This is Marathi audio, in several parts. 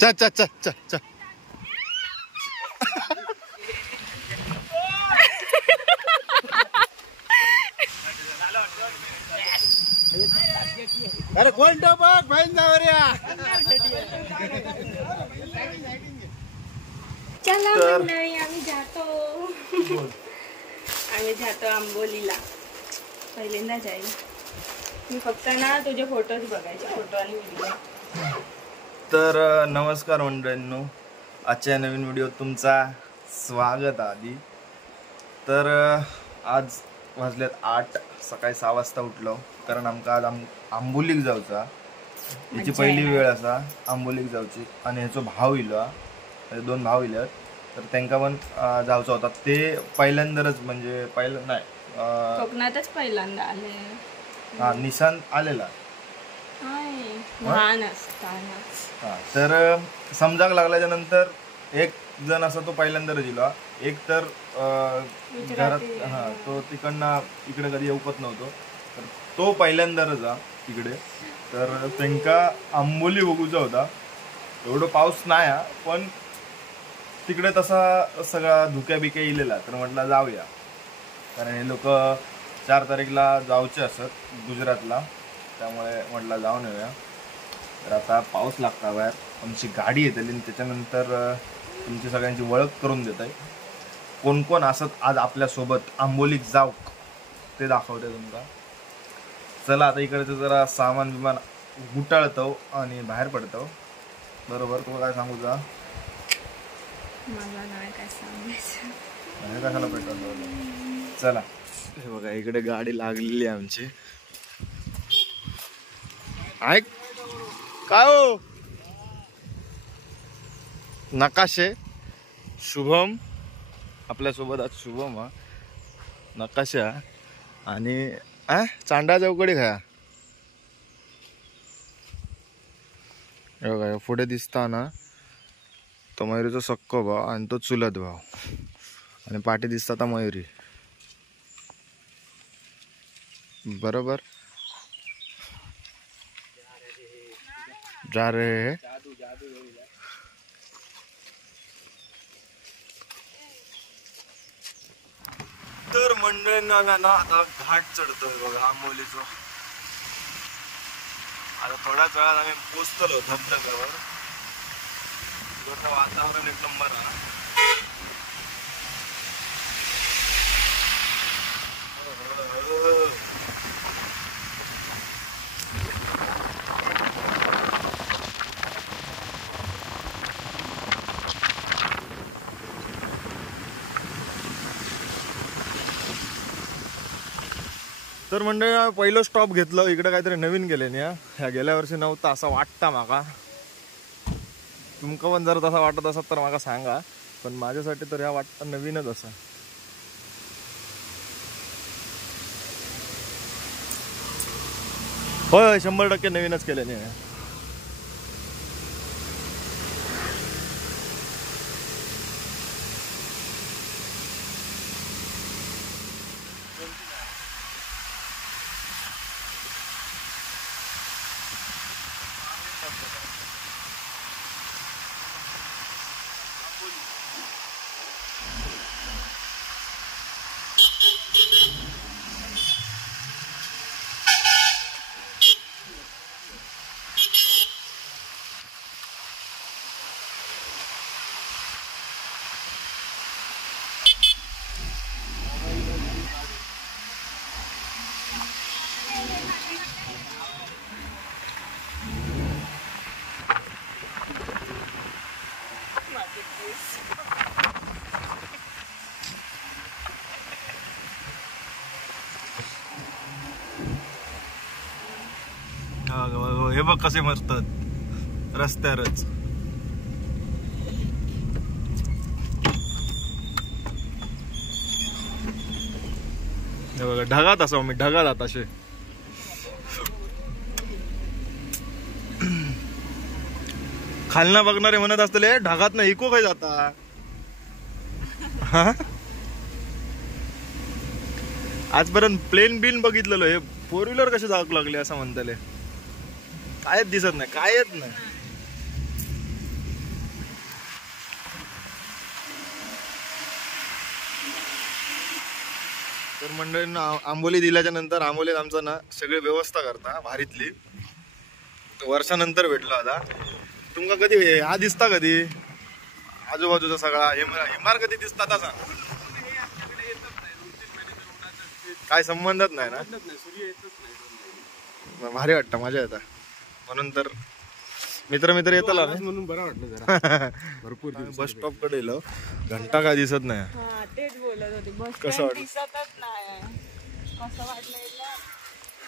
चल चल चल चल चल. अरे कोण टोपक बहीण जावर या. चला मंडळी आम्ही जातो आंबोलीला. पहिल्यांदा जाईल मी. फक्त ना तुझे फोटोज बघायचे, फोटो आणि व्हिडिओ. तर नमस्कार मंडळींनो, आजच्या नवीन व्हिडिओ तुमचा स्वागत आधी. तर आज वाजल्यात 8. सकाळी 6 वाजता उठलो कारण आमका आज आंबोलीक जाऊचा. याची पहिली वेळ असा आंबोलीक जाऊची. आणि ह्याचो भाव इलो, 2 भाव इल्यात. तर त्यांना पण जाऊचा होता. ते पहिल्यांदाच म्हणजे पहिलं नाही, कोकणातच पहिल्यांदा आले. हा निशांत आलेला. तर समजाक लागल्याच्या नंतर एक जण असा तो पहिल्यांदाच दिला. एक तर घरात तो तिकडनं इकडे कधी येऊकत नव्हतो. तर तो पहिल्यांदाच तिकडे. तर त्यांका आंबोली बघूचा होता. एवढं पाऊस नाही पण तिकडे तसा सगळा धुक्या बिक्या इलेला. तर म्हटलं जाऊया, कारण हे लोक 4 तारीखला जाऊचे असत गुजरातला. त्यामुळे म्हटलं जाऊन येऊया. तर आता पाऊस लागता बाहेर. आमची गाडी येतली आणि त्याच्यानंतर तुमची सगळ्यांची ओळख करून देत आहे. कोण कोण असत आज आपल्यासोबत आंबोलीत जाऊ ते दाखवते तुमका. चला आता इकडचं जरा सामान बिमान गुटाळतो आणि बाहेर पडतो. बरोबर, तुला काय सांगू जा? मला नाही काय सांगायचं. कशाला पेट्रोल. चला हे बघा, इकडे गाडी लागलेली आहे आमची. ऐक काय हो, नकाशे शुभम आपल्यासोबत आज. शुभम हा नकाशा आणि चांडा चौकडी खाया. हे बघा पुढे दिसता ना, तो मयुरीचा सक्को भाव आणि तो चुलत भाव. आणि पाठी दिसता ता मयुरी. बरोबर जा रे. तर मंडळींना ना आता घाट चढतोय बघा आंबोलीचो. आता थोड्याच वेळात आम्ही पोचतलो धबधब्यावर. वातावरण एक नंबर आहे. तर मंडळी पहिलं स्टॉप घेतलं. इकडे काहीतरी नवीन केले ना, ह्या गेल्या वर्षी नव्हता असं वाटतं माका. तुमका पण जर तसा वाटत असत तर माका सांगा. पण माझ्यासाठी तर ह्या वाटतं नवीनच असा. होय 100% नवीनच केले नाही. हे बघ कसे मरतात रस्त्यावरच. हे बघा ढगात असा मी ढगात असे. खालना बघणारे म्हणत असतले ढगात ना इको काय जाता. आजपर्यंत प्लेन बिन बघितलेलो. हे 4 व्हीलर कसे जाऊ लागले असं म्हणताले. कायच दिसत नाही, कायच नाही. तर मंडळींना आंबोली दिल्याच्या नंतर आंबोलीत आमचं ना सगळी व्यवस्था करता भारीतली. वर्षानंतर भेटलो आता. तुमका कधी हा दिसता कधी आजूबाजूचा सगळा हिमार कधी दिसता तसा काय संबंधच नाही ना. भारी वाटतं मजा येतात म्हणून तर मित्र येतला म्हणून बरं वाटलं जरा. भरपूर बस स्टॉप कडे गेलो घंटा काय दिसत नाही. हा तेच बोलत होते बस कसं स्टँड वाटलं? दिसतच नाही. कसं वाटलं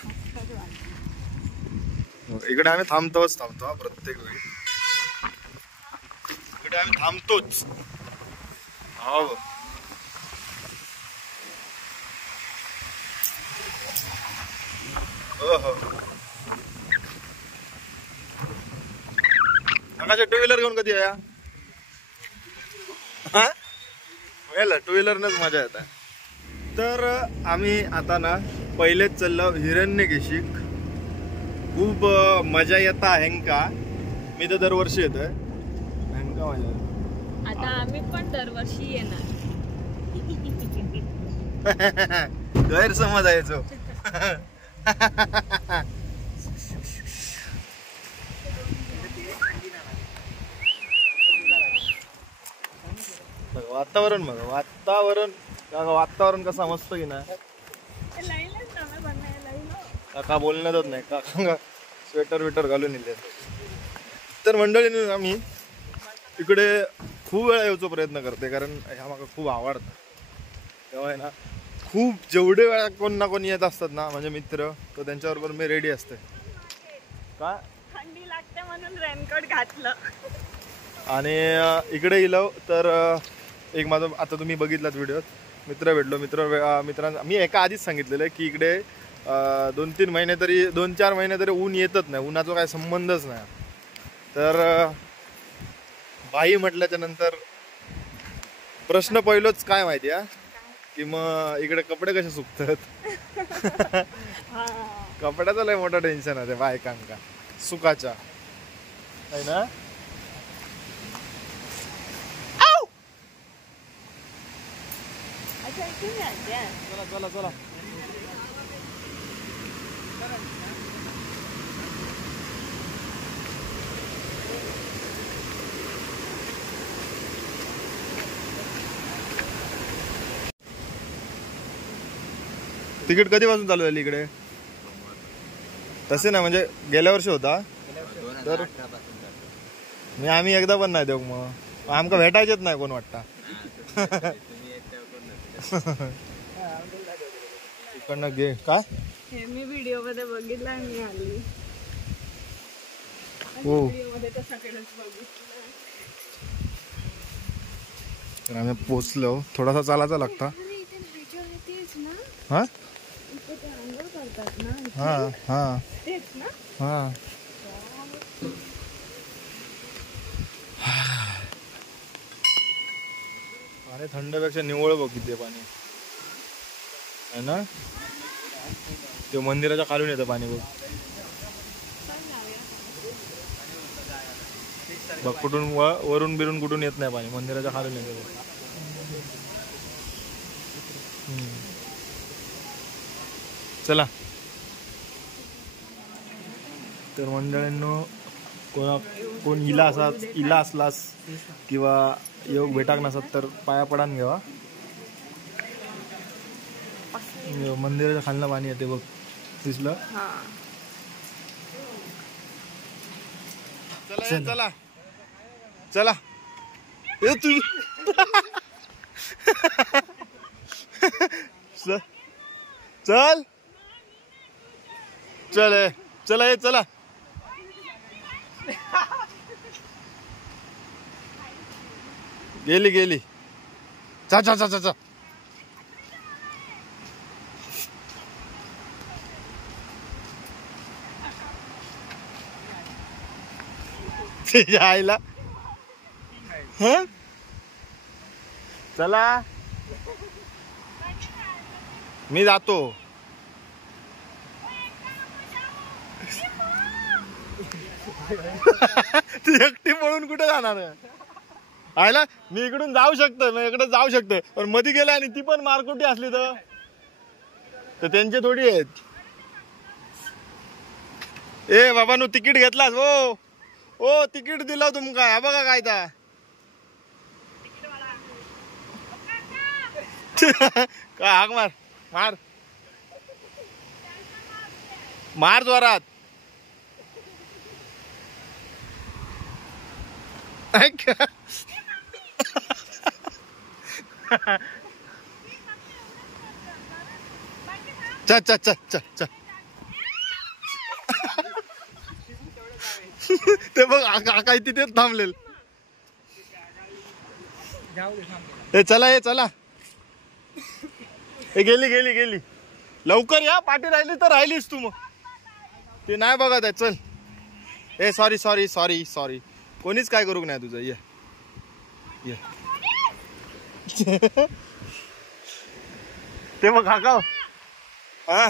मस्तच वाटलं. इकडे आम्ही थांबतो हा, प्रत्येक वेळी इकडे आम्ही थांबतोच. हो हो टू व्हीलर घेऊन कधी या टू व्हीलरनच मजा येत. तर आम्ही आता ना पहिलेच चाललो हिरण्यकेशीक. खूप मजा येता हेंका. मी तर दरवर्षी येतोय हेंका मजा. आता आम्ही पण दरवर्षी येणार. गैरसमज आहे तो. वातावरण बघा वातावरण कसा मस्त की ना. काका बोलण्यातच नाही काका स्वेटर विटर घालून येते. तर मंडळीने आम्ही इकडे खूप वेळा यायचा प्रयत्न करते कारण ह्या माका खूप आवडतं. तेव्हा ना खूप जेवढे वेळा कोण ना कोण येत असतात ना म्हणजे मित्र तर त्यांच्याबरोबर मी रेडी असते. का थंडी लागते म्हणून रेनकोट घातलं. आणि इकडे गेलो तर एक माझं आता तुम्ही बघितलात व्हिडिओत मित्र भेटलो. मित्रांना मी एका आधीच सांगितलेलं आहे की इकडे 2-3 महिने तरी 2-4 महिने तरी ऊन येतच नाही. उन्हाचा काय संबंधच नाही. तर बाई म्हटल्याच्या नंतर प्रश्न पहिलोच काय माहिती आहे की मग इकडे कपडे कसे सुकतात. कपड्याचं लय मोठं टेन्शन आहे बायकांका सुकाच्या आहे ना. चला चला तिकीट कधीपासून चालू झाली इकडे तसे ना म्हणजे गेल्या वर्षी होता तर आम्ही एकदा पण नाही देऊ. मग आमका भेटायचेच नाही कोण वाटता. इकडनं घे काय हे मी व्हिडिओ मध्ये बघितलं. मी आली हो व्हिडिओ मध्ये तर सगळंच बघितलं. तर आम्ही पोचलो. थोडासा चालायचा लागता. हा हा हा हा पाणी थंडपेक्षा निवळ बघ किती पाणी आहे ना. ते मंदिराच्या खालून येतं पाणी बघ. बघ कुठून वरून बिरून कुठून येत नाही पाणी मंदिराच्या खालून येतं. चला तर मंडळींनो कोण इला असलास किंवा योग भेटाक नसत तर पाया पडान घेवा. मंदिराच्या खालनं पाणी येते बघ दिसलं. चला चला चला तू चल चल चला चला गेली चा चा चा चा आईला चला मी जातो. ती एकटी पळून कुठे जाणार आयला. मी इकडून जाऊ शकतो मी इकडे जाऊ शकते पण मध्ये गेला आणि ती पण मारकुटी असली तर तर त्यांचे थोडी आहेत. ए बाबा नु तिकीट घेतलास हो. ओ तिकीट दिला तुमका. हा बघा काय ता काय हाक मार मार मार जोरात. चल चल चल चल चल. ते बघ काय तिथे थांबलेल. हे चला हे चला. हे गेली गेली गेली. लवकर या. पाठी राहिली तर राहिलीस तू. मग ते नाही बघत आहे. चल. ए सॉरी सॉरी सॉरी सॉरी. कोणीच काय करू नाही तुझं. ये ये. ते मग काका हा.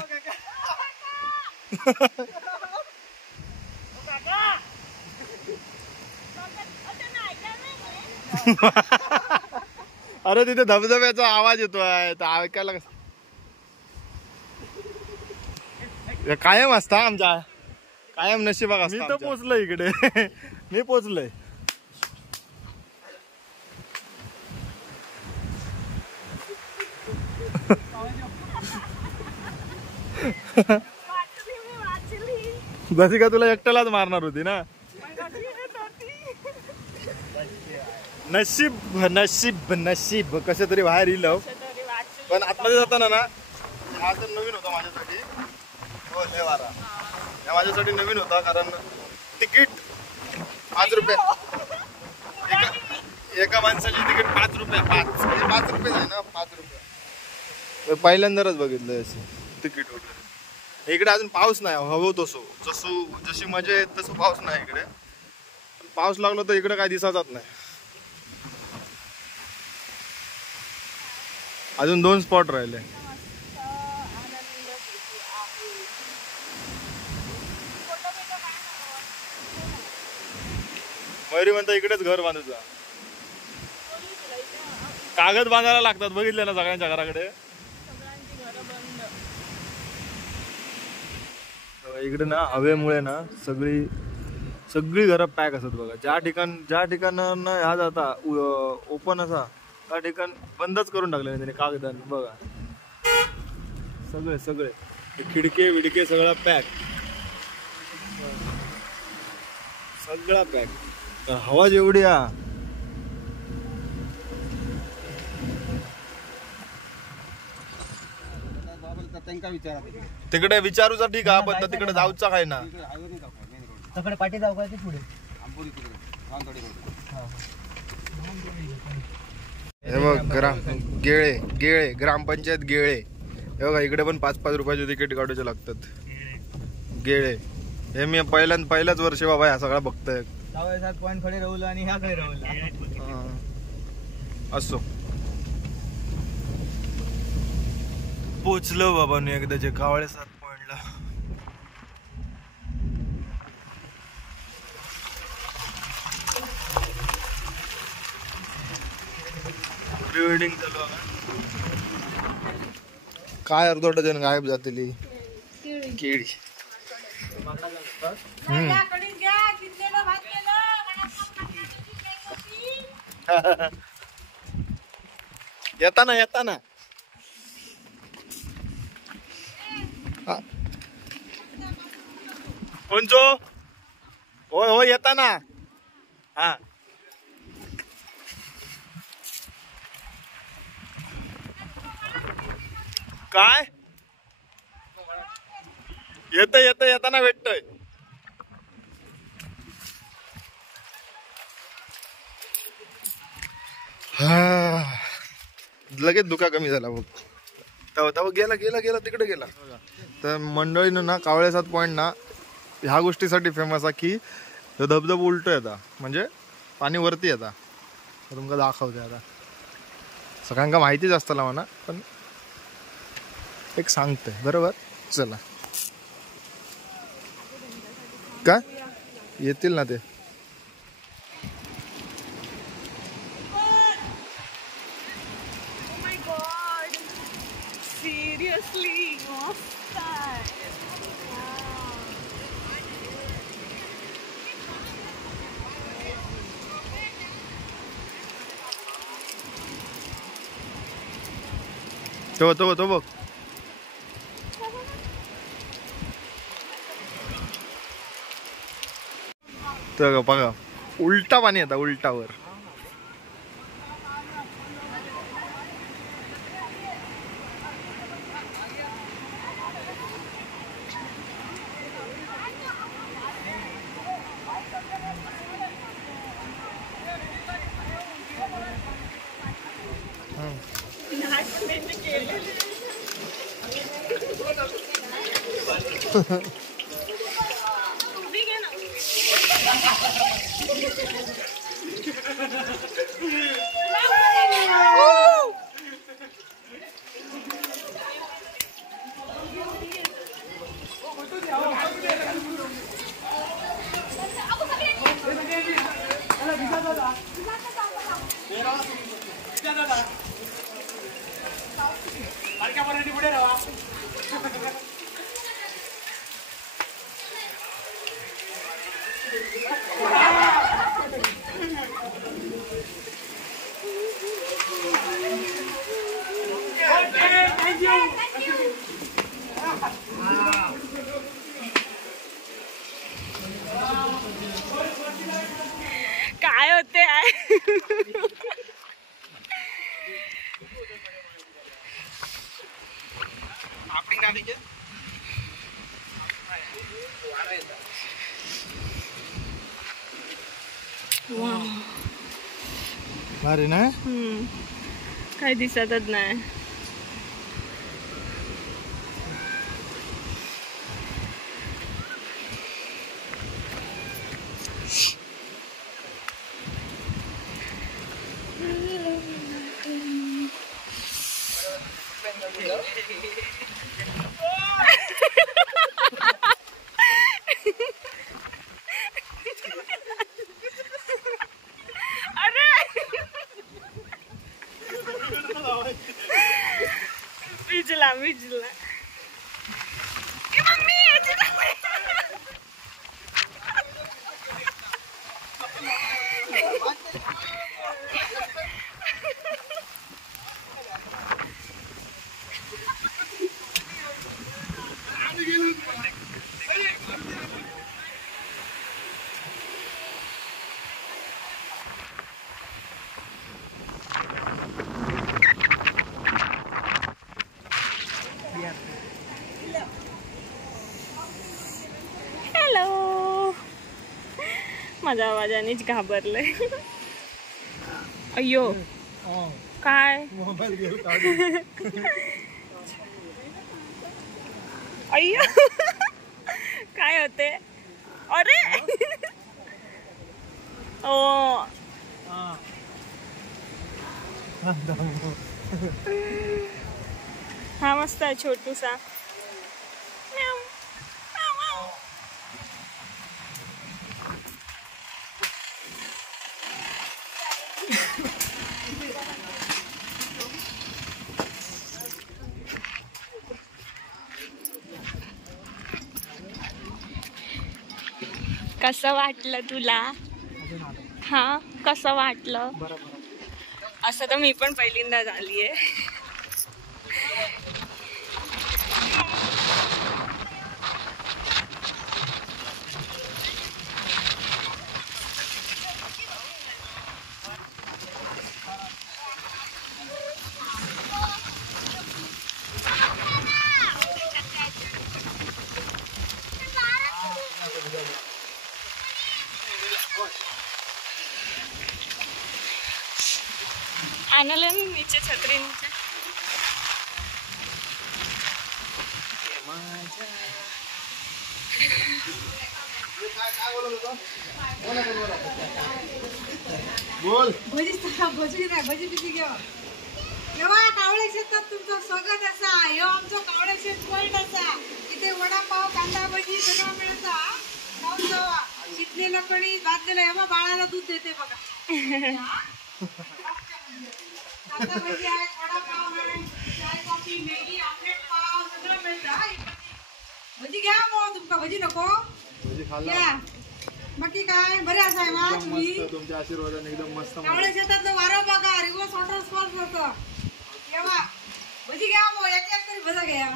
अरे तिथे धबधब्याचा आवाज येतोय तर ऐकायला कायम असता आमच्या. कायम नशिबाग असता. मी तर पोचलोय इकडे. मी पोचलोय. जशी का तुला एकट्यालाच मारणार होती ना. नशीब नशीब नशीब कशा तरी बाहेर येईल. पण आतमध्ये जाताना ना हा तर नवीन होता माझ्यासाठी. हो लय वारा. हा माझ्यासाठी नवीन होता कारण तिकीट 5 रुपये. एका माणसाची तिकीट 5 रुपये. 5 रुपये आहे ना. 5 रुपये. पहिल्यांदाच बघितलं असे तिकीट वगैरे. इकडे अजून पाऊस नाही. हवं जशी मजा येत तसं पाऊस नाही इकडे. पाऊस लागलो तर इकडे काय दिसायचाच नाही. अजून 2 स्पॉट राहिले. मयुरी म्हणता इकडेच घर बांधायचं. कागद बांधायला लागतात. बघितले ना सगळ्यांच्या घराकडे. इकडे ना हवेमुळे ना सगळी घरं पॅक असतात बघा. ज्या ठिकाणांना ह्या जाता ओपन असा त्या ठिकाण बंदच करून टाकले त्याने कागदान बघा. सगळे खिडके विडके सगळा पॅक. सगळा पॅक. हवा जेवढी हा. तिकडे विचारूचा ठीक आहे पण तिकडे जाऊचा काय ना. तिकडे पाठी जाऊ का ते पुढे. हे बघ गेळे ग्रामपंचायत गेळे. हे बघा इकडे पण 5-5 रुपयाचे तिकीट काढूचे लागतात. गेळे हे मी पहिल्याच वर्षी बाबा ह्या सगळा बघतोय. पॉईंट कडे राहुल आणि ह्याकडे राहुल असो. पोचलो बाबा मी एकदाचे कावळे 7 पॉइंटला. प्री वेडिंग चालू काय अर्धोट जण गायब जातली. केळी येताना कोणचो होय येताना. हा काय येताना भेटतोय. लगेच धुका कमी झाला बघ. तेव्हा गेला तिकडे गेला. तर मंडळीनं ना कावळे 7 पॉइंट ना ह्या गोष्टीसाठी फेमस आहे की धबधब उलटो येता म्हणजे पाणी वरती येता. तुमका दाखवते आता. सगळ्यांका माहितीच असतं म्हणा पण एक सांगते बरोबर. चला काय येतील ना ते. Seriously? तो बघ. तो बघा उलटा पाणी आता उलटावर. काय होते भारी ना. काही दिसतच नाही. विजला माझ्या आवाजानेच घाबरले. अय्यो काय मोबाईल घेऊन काढू. अय्यो काय होते. अरे ओ हा मस्त आहे छोटूसा. कसं वाटलं तुला? हा कसं वाटलं? असं तर मी पण पहिल्यांदा झालीये. आणलं नीचे छत्री नीचे. बोल. भजी बिजी घ्या. केव्हा कावळे शेतात तुमचं स्वागत असा. ह्यो आमचं कावळे शेत पॉइंट असा. इथे वडापाव कांदा भजी सगळं मिळतं. खाऊन जावा. शिजलेलं कणी भाजलेलं हे बाळाला दूध देते बघा. कांदा भजी आहे, वडापाव आहे, चाय कॉफी मॅगी ऑमलेट पाव सगळं मिळतं. भजी घ्या मग. तुमका भजी नको घ्या. बाकी काय बरे असाय मा तुम्ही. तुमच्या आशीर्वादाने एकदम मस्त. कावळे शेतातलं वारं बघा. रिव्हर्स वॉटर स्पोर्ट होतं. येवा भजी घ्या मग एक एक तरी भजा घ्या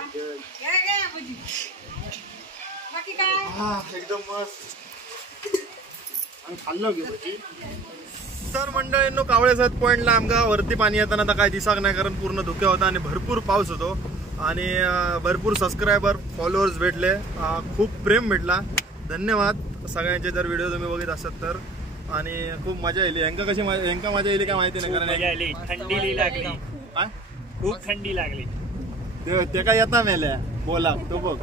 घ्या भजी. बाकी काय एकदम मस्त. आणि खाल्लं की भजी. तर मंडळींनो कावळेसाद पॉइंटला आमका वरती पाणी येताना आता काय दिसाक नाही कारण पूर्ण धुके होता आणि भरपूर पाऊस होतो आणि भरपूर सबस्क्रायबर फॉलोअर्स भेटले. खूप प्रेम भेटला. धन्यवाद सगळ्यांचे. जर व्हिडिओ तुम्ही बघित असाल तर. आणि खूप मजा येईल. यांका कशी यांका मजा येईल काय माहिती नाही कारण थंडी लागली. काय खूप थंडी लागली. ते काय येता मेल्या बोला तो बघ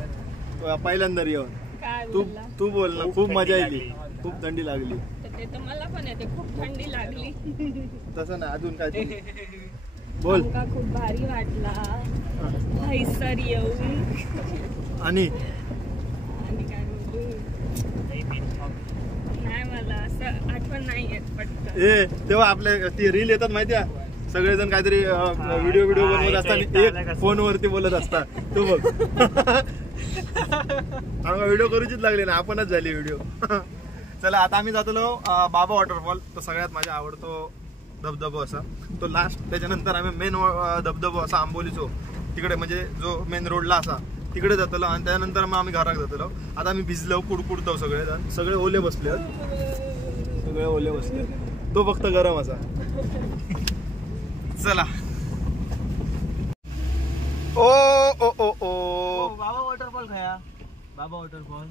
पहिल्यांदा येऊन काय तू बोलला? तू बोल ना. खूप मजा येईल. खूप थंडी लागली. तर ते तर मला पण येते खूप थंडी लागली. तसं नाही अजून काय तू बोल. आमका खूप भारी वाटला हैसर येऊन. आणि काय बोलू नाही मला असं आठवण नाही येत पटकन. ए तेव्हा आपल्या ती रील येतात माहितीये सगळेजण काहीतरी व्हिडिओ बनवत असतात एक फोनवरती बोलत असतात. तू बघ आम्हाला व्हिडिओ करूचीच लागले ना आपणच झाली व्हिडिओ. चला आता आम्ही जातो बाबा वॉटरफॉल. तो सगळ्यात माझा आवडतो धबधबा असा तो लास्ट. त्याच्यानंतर आम्ही मेन धबधबा असा आंबोलीचो तिकडे म्हणजे जो मेन रोडला असा तिकडे जातलो आणि त्यानंतर मग आम्ही घरात जातलो. आता आम्ही भिजलो कुडकुडतो सगळे ओले बसले. सगळे ओले बसले. तो फक्त गरम असा. चला. ओ ओ ओ ओ बाबा वॉटरफॉल खाया. बाबा वॉटरफॉल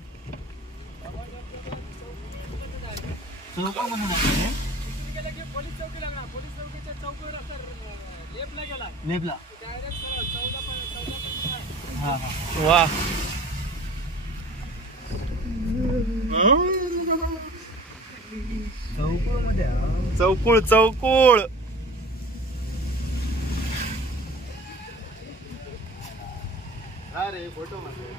लेपला. वा चौकुळ चौकुळ. अरे फोटो मध्ये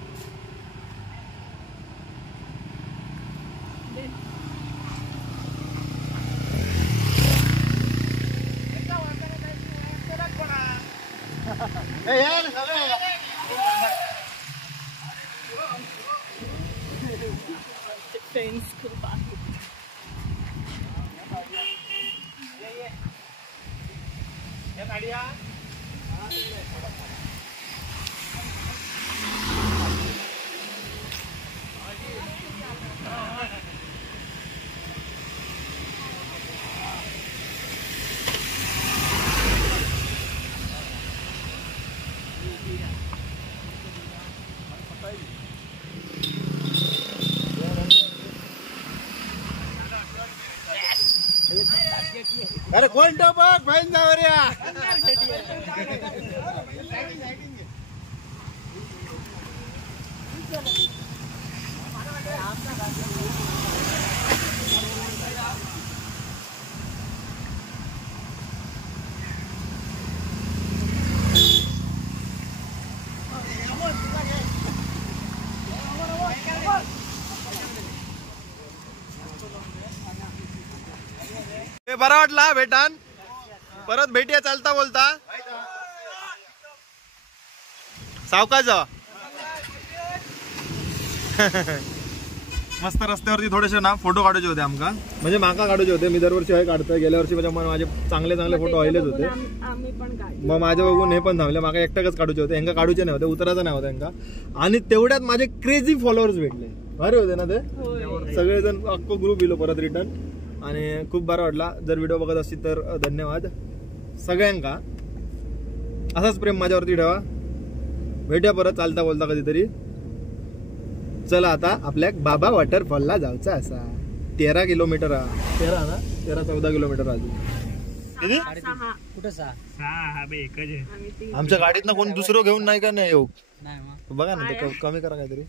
फ्रेंड्स खूप आहेत. अरे कोणतं बघ फाईन जावर या. बरा वाटला भेटान. परत भेटूया चालता बोलता. सावकाश जा. मस्त रस्त्यावरती थोडेसे ना फोटो काढायचे होते आमका. म्हणजे माका काढायचे होते. मी दरवर्षी हे काढतोय. गेल्या वर्षी माझे चांगले फोटो व्हायलेच होते. आम्ही पण काढले. मग माझ्या बघून हे पण थांबले. माका एकटाकच काढूचे होते. यांना काढूचे नाही होते. उतरायचं नाही होतं यांना. आणि तेवढ्यात माझे क्रेझी फॉलोअर्स भेटले. भारी होते ना ते. सगळेजण अख्खो ग्रुप इलो परत रिटर्न. आणि खूप बरा वाटला. जर व्हिडिओ बघत असतील तर धन्यवाद सगळ्यांका. असाच प्रेम माझ्यावरती ठेवा. भेटूया परत चालता बोलता कधीतरी. चला आता आपल्या बाबा वॉटरफॉलला जायचं असा. 13 किलोमीटर 13-14 किलोमीटर अजून. कुठं सहा आमच्या गाडीतनं कोण दुसरं घेऊन नाही का नाही येऊ. नाही मग बघा ना ते कमी करा काहीतरी.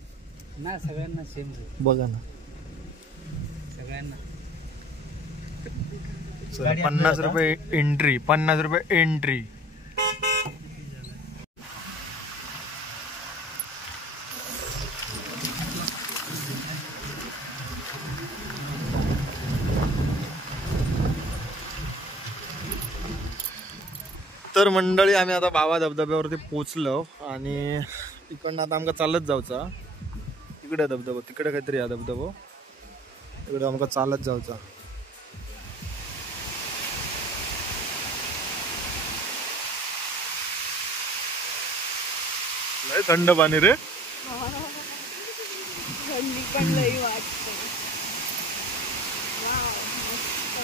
ना सगळ्यांना सेम बघा ना सगळ्यांना 50 रुपये एंट्री. 50 रुपये एंट्री. तर मंडळी आम्ही आता बाबा धबधब्यावरती पोचलो आणि इकडनं आता आमका चालत जाऊचा. इकडे धबधबा तिकडे काहीतरी या धबधबो. इकडे आमका चालत जाऊचा. लय थंड पाणी रे. थंडी पण लई वाटते. वाव, मस्त.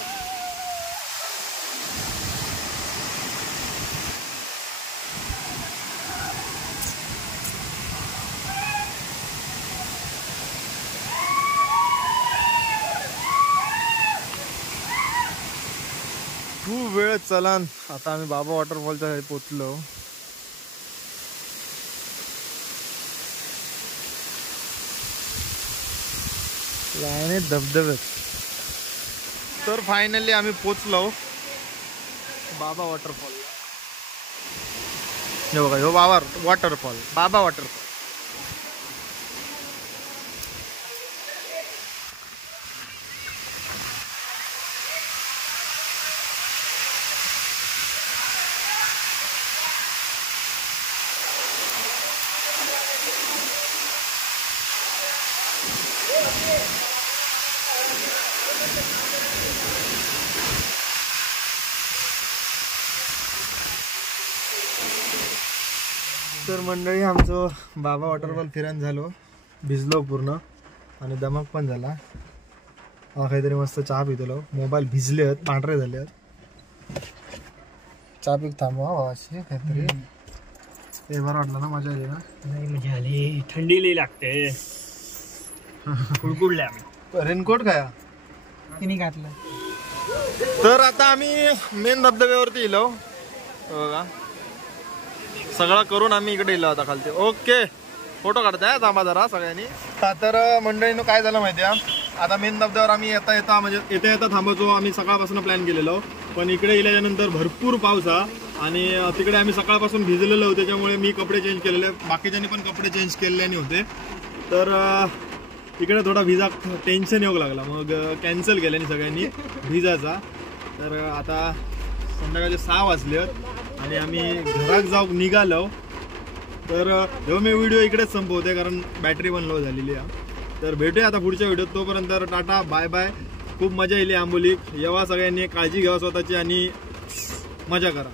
खूप वेळ चलान आता आम्ही बाबा वॉटरफॉलच्या पोचलो. लाईनीत धबधबेत. तर फायनली आम्ही पोचलो बाबा वॉटरफॉल. हे बघा ह्यो बाबा वॉटरफॉल, बाबा वॉटरफॉल. तर मंडळी आमचं बाबा वॉटरफॉल फिरायला झालो. भिजलो पूर्ण आणि दमक पण झाला. काहीतरी मस्त चहा पितलो. मोबाईल भिजले आहेत, पांढरे झाले आहेत. चहा पीक थांबवा अशी काहीतरी. ते बरं वाटलं ना, मजा आली ना. नाही मजा आली. थंडी लई लागते. कुडकुडले आम्ही. रेनकोट काय तिने घातलं. तर आता आम्ही मेन धबधब्यावरती इलो बघा. सगळं करून आम्ही इकडे इलो आता खालती. ओके, फोटो काढताय थांबा जरा सगळ्यांनी. तर मंडळीनं काय झालं माहिती आहे, आता मेन धबधब्यावर आम्ही येता म्हणजे येता थांबायचो. आम्ही सकाळपासून प्लॅन केलेलो, पण इकडे इल्याच्यानंतर भरपूर पाऊस हा आणि तिकडे आम्ही सकाळपासून भिजलेलो. त्याच्यामुळे मी कपडे चेंज केलेले, बाकीच्यांनी पण कपडे चेंज केलेले होते. तर इकडे थोडा भिजा टेन्शन येऊ लागला, मग कॅन्सल केल्याने सगळ्यांनी भिजाचा. तर आता संध्याकाळचे 6 वाजले आणि आम्ही घरात जाऊ निघालो. तर जेव्हा मी व्हिडिओ इकडेच संपवते कारण बॅटरी पण लो झालेली आहे. तर भेटूया आता पुढच्या व्हिडिओत. तोपर्यंत टाटा बाय बाय. खूप मजा येईल आंबोलीत. येवा सगळ्यांनी, काळजी घ्या स्वतःची आणि मजा करा.